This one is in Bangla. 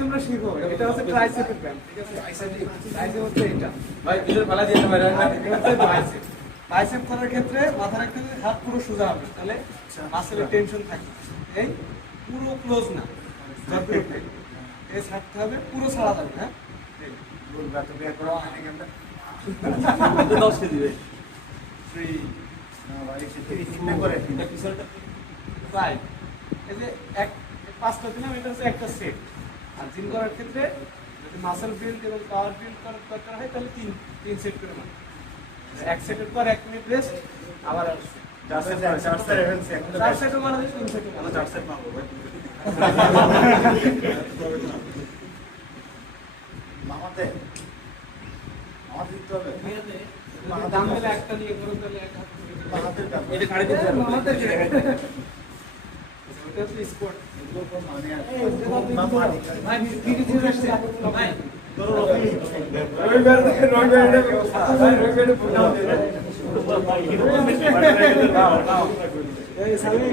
তোমরা শিখো, এটা হচ্ছে ট্রাইসেপের ব্যায়াম, ঠিক আছে? ট্রাইসেপ হচ্ছে এটা। ভাই দুজন ফেলা দিয়ে পারে না। এটা হচ্ছে বাইসেপ। বাইসেপ করার ক্ষেত্রে মাথা রাখতে হবে, হাত পুরো সোজা হবে, তাহলে মাসেলের টেনশন থাকবে। এই পুরো ক্লোজ না, যতটুকু উঠে এই ছাড়তে হবে, পুরো ছাড়া যাবে। হ্যাঁ, গোল গাত বের করো আগে আমরা। 10 কেজি ভাই। 3 না ভাই সেটা চিন্তা করে এটা পিছলটা 5। এই যে এক 5টা দিলাম, এটা হচ্ছে একটা সেট। আর জিম করার ক্ষেত্রে যদি মাসেল বিল্ড এবং পাওয়ার বিল্ড করার দরকার হয় তাহলে 3 সেট করে মারো। এক সেটের পর 1 মিনিট রেস্ট, আবার 4 সেট 4 সেটও মারা যায়, 3 সেটও মারা যায়। 4 সেট মারবো ভাই। মামাতে দিতে হবে। দাম মিলে একটা নিয়ে করো তাহলে এক হাত মামাতের দাম। এটা কাড়ে দিতে হবে। ওটা হচ্ছে স্কোয়াট। মানে মামা ভাই ভিডিও ছিল আসছে ভাই রবিবার প্রোগ্রাম এই সামি